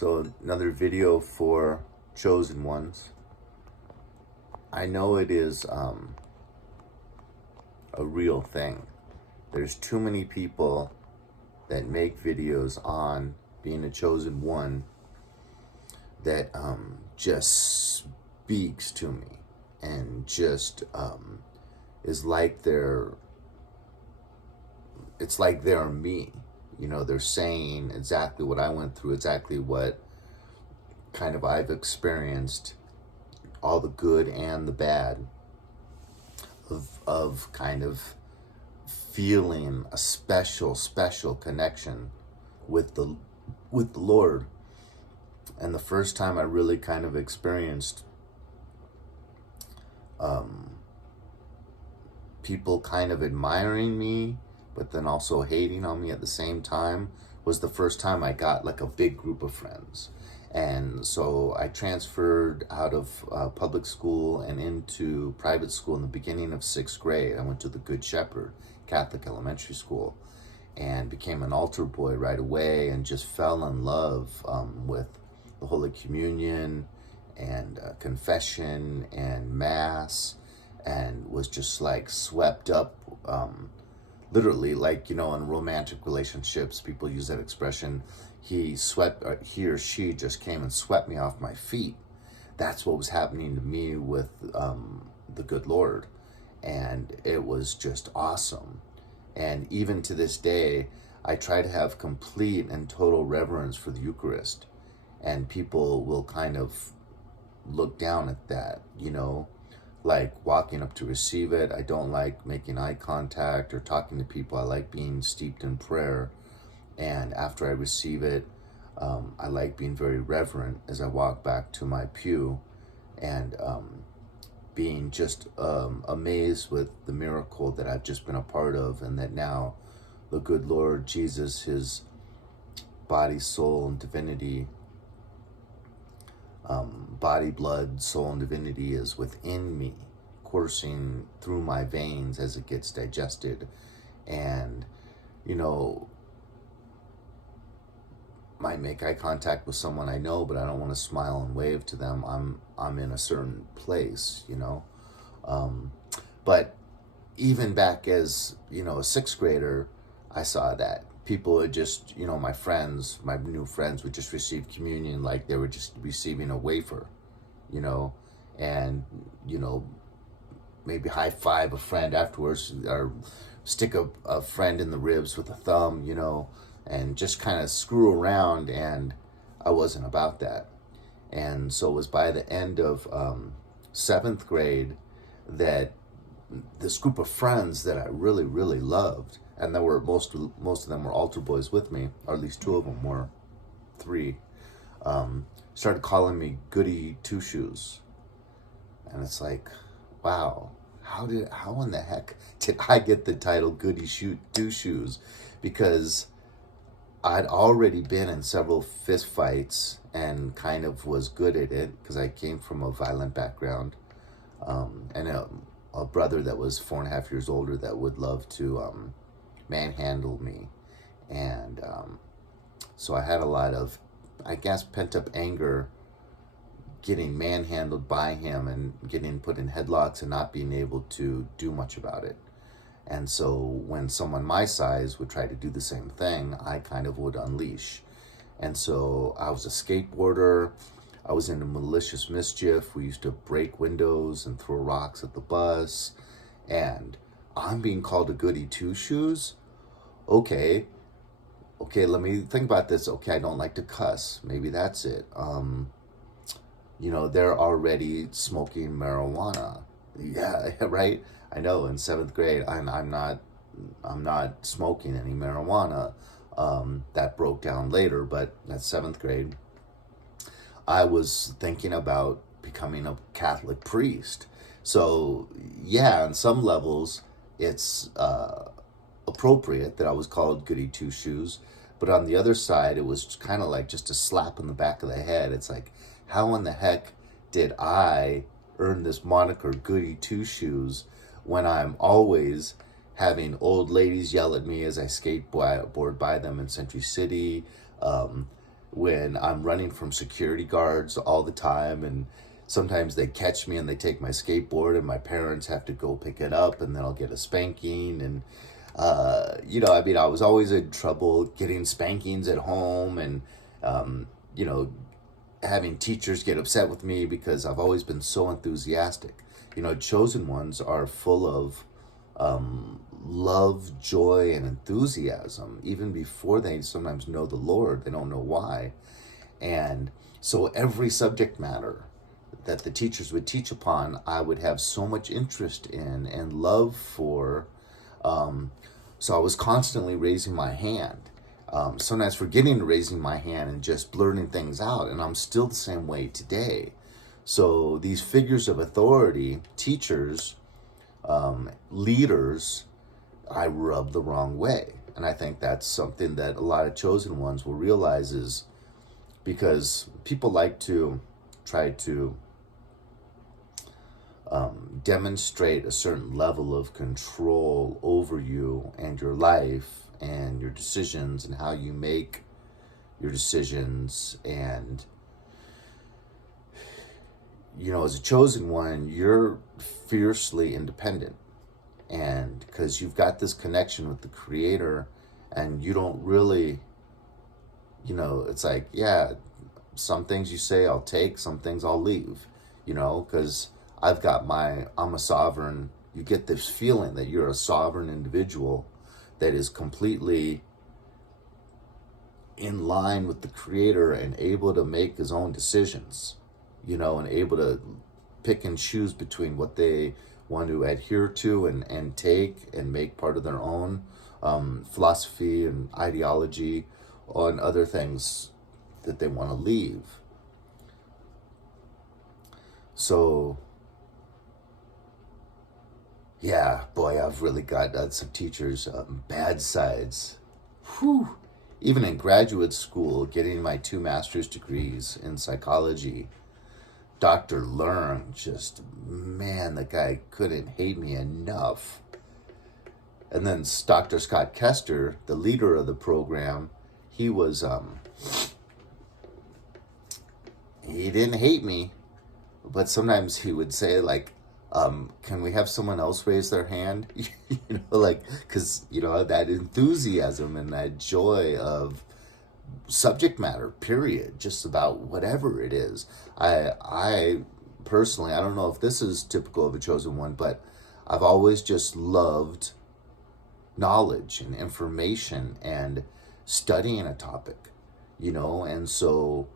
So another video for chosen ones. I know it is a real thing. There's too many people that make videos on being a chosen one that just speaks to me and just is like it's like they're me. You know, they're saying exactly what I went through, exactly what kind of I've experienced, all the good and the bad of kind of feeling a special connection with the Lord. And the first time I really kind of experienced people kind of admiring me, but then also hating on me at the same time, was the first time I got like a big group of friends. And so I transferred out of public school and into private school in the beginning of 6th grade. I went to the Good Shepherd Catholic Elementary School and became an altar boy right away, and just fell in love with the Holy Communion and confession and Mass, and was just like swept up, literally, like, you know, in romantic relationships, people use that expression. He or she just came and swept me off my feet. That's what was happening to me with the good Lord. And it was just awesome. And even to this day, I try to have complete and total reverence for the Eucharist. And people will kind of look down at that, you know, like walking up to receive it. I don't like making eye contact or talking to people. I like being steeped in prayer. And after I receive it, I like being very reverent as I walk back to my pew, and being just amazed with the miracle that I've just been a part of, and that now the good Lord Jesus, his body, soul, and divinity, body, blood, soul, and divinity is within me, coursing through my veins as it gets digested. And, you know, might make eye contact with someone I know, but I don't want to smile and wave to them. I'm in a certain place, you know. But even back as, you know, a 6th grader, I saw that people would just, you know, my new friends would just receive communion like they were just receiving a wafer, you know, and, you know, maybe high five a friend afterwards, or stick a friend in the ribs with a thumb, you know, and just kind of screw around. And I wasn't about that. And so it was by the end of 7th grade that this group of friends that I really, really loved, and there were most of them were altar boys with me, or at least 2 of them were, 3, started calling me Goody Two Shoes. And it's like, wow, how in the heck did I get the title Goody Two Shoes? Because I'd already been in several fist fights and kind of was good at it, because I came from a violent background, and a brother that was 4.5 years older that would love to manhandle me. And so I had a lot of, I guess, pent up anger, getting manhandled by him and getting put in headlocks and not being able to do much about it. And so when someone my size would try to do the same thing, I kind of would unleash. And so I was a skateboarder. I was into malicious mischief. We used to break windows and throw rocks at the bus. And I'm being called a Goody Two Shoes? Okay, let me think about this. Okay, I don't like to cuss. Maybe that's it. You know, they're already smoking marijuana. Yeah, right? I know, in 7th grade, I'm not smoking any marijuana. That broke down later, but at 7th grade, I was thinking about becoming a Catholic priest. So yeah, on some levels, it's appropriate that I was called Goody Two Shoes. But on the other side, it was kind of like just a slap in the back of the head. It's like, how in the heck did I earn this moniker Goody Two Shoes when I'm always having old ladies yell at me as I skateboard by them in Century City, when I'm running from security guards all the time, and sometimes they catch me and they take my skateboard and my parents have to go pick it up, and then I'll get a spanking. And I mean, I was always in trouble getting spankings at home, and you know, having teachers get upset with me because I've always been so enthusiastic. Chosen ones are full of love, joy, and enthusiasm, even before they sometimes know the Lord. They don't know why. And so every subject matter that the teachers would teach upon, I would have so much interest in and love for. So I was constantly raising my hand. Sometimes forgetting to raising my hand and just blurting things out. And I'm still the same way today. So these figures of authority, teachers, leaders, I rub the wrong way. And I think that's something that a lot of chosen ones will realize, is because people like to try to demonstrate a certain level of control over you and your life and your decisions and how you make your decisions. And as a chosen one, you're fiercely independent, and because you've got this connection with the Creator, and you don't really, it's like, yeah, some things you say I'll take, some things I'll leave, because I'm a sovereign. You get this feeling that you're a sovereign individual that is completely in line with the Creator and able to make his own decisions, and able to pick and choose between what they want to adhere to and take and make part of their own philosophy and ideology, on other things that they want to leave. So, yeah, boy, I've really got some teachers' bad sides. Whew. Even in graduate school, getting my 2 master's degrees in psychology, Dr. Learn, man, the guy couldn't hate me enough. And then Dr. Scott Kester, the leader of the program, he didn't hate me, but sometimes he would say, like, can we have someone else raise their hand? Because, that enthusiasm and that joy of subject matter, period, just about whatever it is. I personally, I don't know if this is typical of a chosen one, but I've always just loved knowledge and information and studying a topic, and so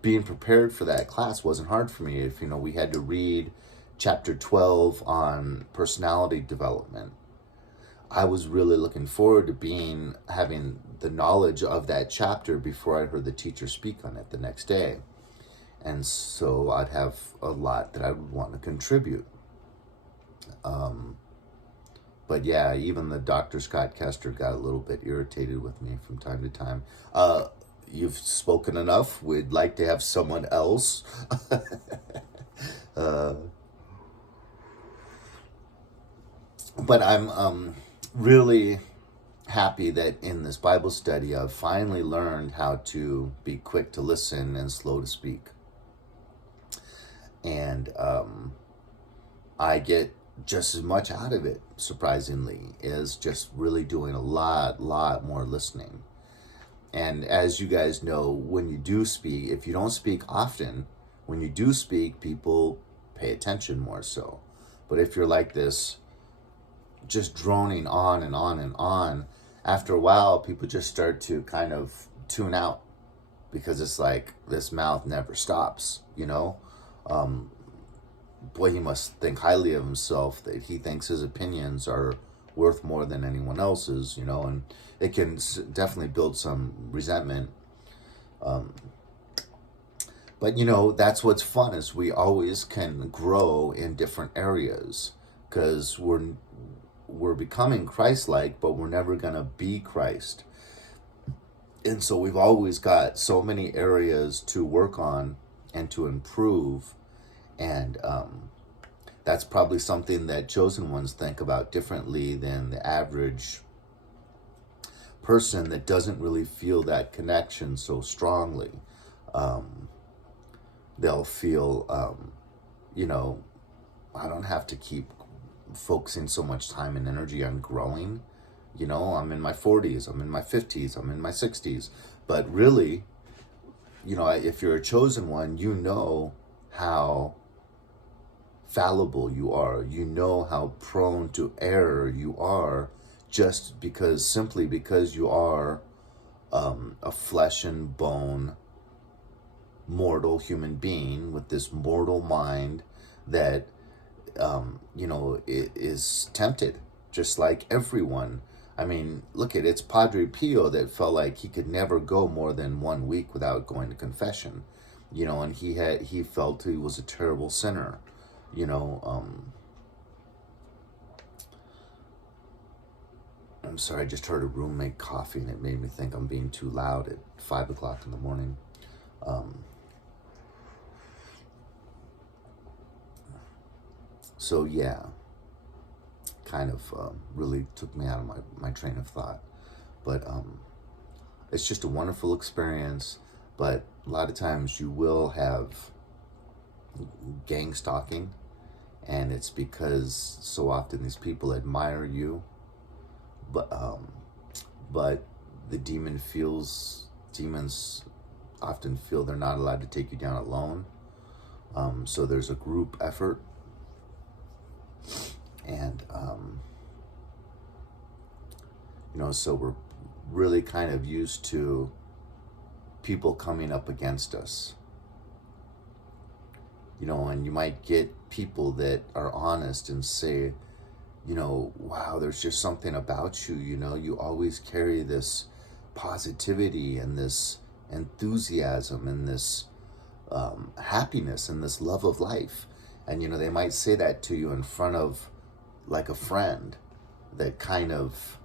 being prepared for that class wasn't hard for me. If, we had to read chapter 12 on personality development, I was really looking forward to having the knowledge of that chapter before I heard the teacher speak on it the next day. And so I'd have a lot that I would want to contribute. But yeah, even the Dr. Scott Kester got a little bit irritated with me from time to time. You've spoken enough. We'd like to have someone else. But I'm really happy that in this Bible study, I've finally learned how to be quick to listen and slow to speak. And I get just as much out of it, surprisingly, as just really doing a lot more listening. And as you guys know, when you do speak, if you don't speak often, when you do speak, people pay attention more so. But if you're like this, just droning on and on and on, after a while, people just start to kind of tune out, because it's like this mouth never stops, Boy, he must think highly of himself, that he thinks his opinions are worth more than anyone else's, and it can definitely build some resentment. But, that's what's fun, is we always can grow in different areas, because we're becoming Christ-like, but we're never going to be Christ. And so we've always got so many areas to work on and to improve. And that's probably something that chosen ones think about differently than the average person that doesn't really feel that connection so strongly. Um, they'll feel, you know, I don't have to keep focusing so much time and energy on growing. You know, I'm in my 40s, I'm in my 50s, I'm in my 60s. But really, you know, if you're a chosen one, you know how fallible you are. You know how prone to error you are, just because, simply because you are a flesh and bone mortal human being with this mortal mind that you know, is tempted, just like everyone. I mean, look at it's Padre Pio that felt like he could never go more than 1 week without going to confession, you know, and he felt he was a terrible sinner, you know. I'm sorry, I just heard a roommate coughing. It made me think I'm being too loud at 5 o'clock in the morning. So yeah, kind of really took me out of my train of thought. But it's just a wonderful experience. But a lot of times you will have gang stalking, and it's because so often these people admire you, but but the demons often feel they're not allowed to take you down alone. So there's a group effort, and you know, so we're really kind of used to people coming up against us, you know, and you might get people that are honest and say, you know, wow, there's just something about you, you know, you always carry this positivity and this enthusiasm and this happiness and this love of life. And, you know, they might say that to you in front of like a friend that kind of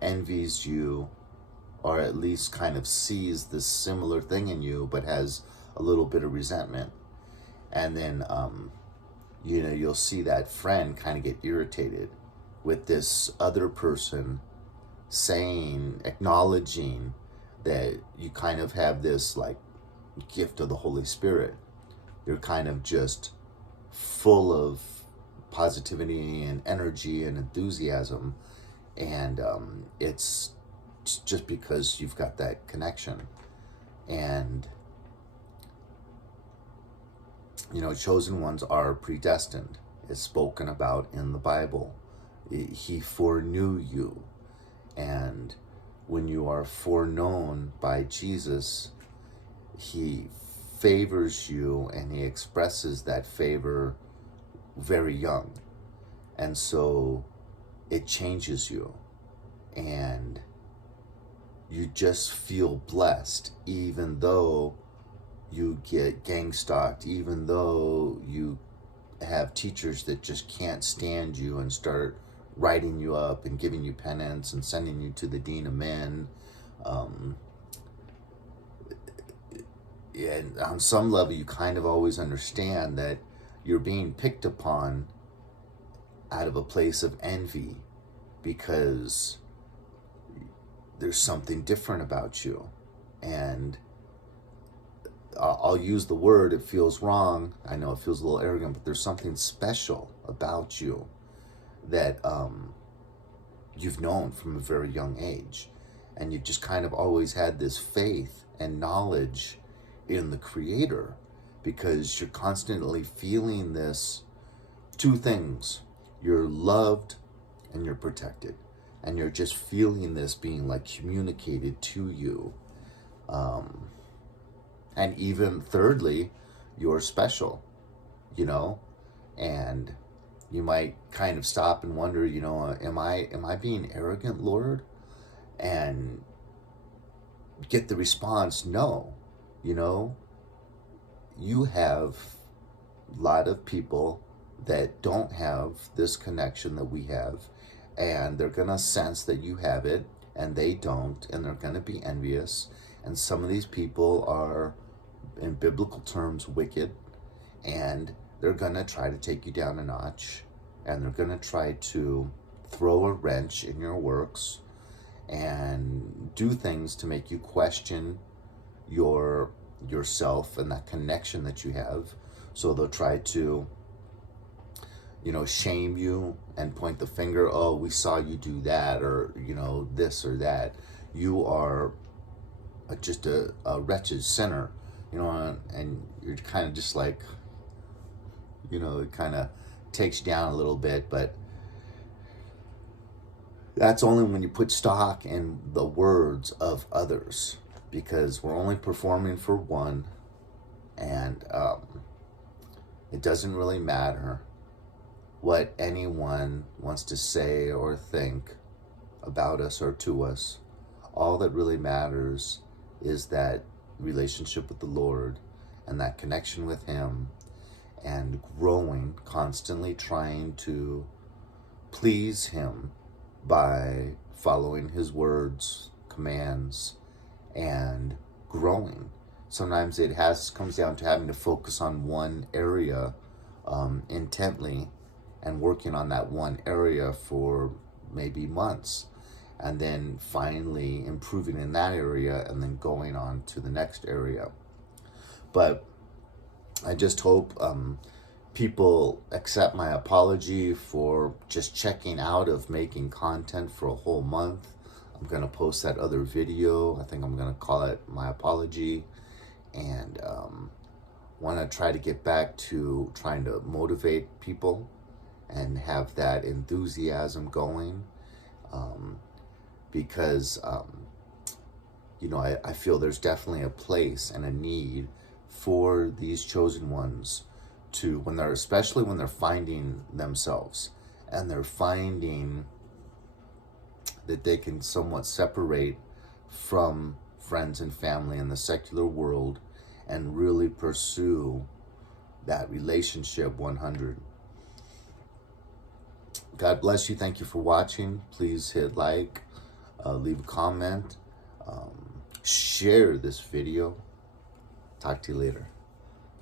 envies you, or at least kind of sees this similar thing in you, but has a little bit of resentment. And then, you know, you'll see that friend kind of get irritated with this other person saying, acknowledging that you kind of have this like gift of the Holy Spirit. You're kind of just full of positivity and energy and enthusiasm. And it's just because you've got that connection. And, you know, chosen ones are predestined. It's spoken about in the Bible. He foreknew you. And when you are foreknown by Jesus, he favors you, and he expresses that favor very young. And so it changes you. And you just feel blessed, even though you get gang stalked, even though you have teachers that just can't stand you and start writing you up and giving you penance and sending you to the dean of men. And on some level, you kind of always understand that you're being picked upon out of a place of envy, because there's something different about you. And I'll use the word, it feels wrong. I know it feels a little arrogant, but there's something special about you that you've known from a very young age. And you've just kind of always had this faith and knowledge in the Creator, because you're constantly feeling this two things: you're loved and you're protected. And you're just feeling this being like communicated to you. And even thirdly, you're special, you know? And you might kind of stop and wonder, you know, am I being arrogant, Lord? And get the response, no. You know, you have a lot of people that don't have this connection that we have, and they're going to sense that you have it and they don't, and they're going to be envious. And some of these people are, in biblical terms, wicked, and they're going to try to take you down a notch, and they're going to try to throw a wrench in your works. and do things to make you question yourself and that connection that you have. So they'll try to, shame you and point the finger. Oh, we saw you do that, or this or that. You are just a wretched sinner, and you're kind of just like, it kind of takes you down a little bit. But that's only when you put stock in the words of others, because we're only performing for one, and it doesn't really matter what anyone wants to say or think about us or to us. All that really matters is that relationship with the Lord and that connection with Him, and growing, constantly trying to please Him by following His words, commands, and growing. Sometimes it comes down to having to focus on one area intently, and working on that one area for maybe months, and then finally improving in that area, and then going on to the next area. But I just hope people accept my apology for just checking out of making content for a whole month. I'm going to post that other video. I think I'm going to call it my apology, and want to try to get back to trying to motivate people and have that enthusiasm going, because I feel there's definitely a place and a need for these chosen ones to, especially when they're finding themselves and they're finding that they can somewhat separate from friends and family in the secular world and really pursue that relationship 100. God bless you. Thank you for watching. Please hit like, leave a comment, share this video. Talk to you later.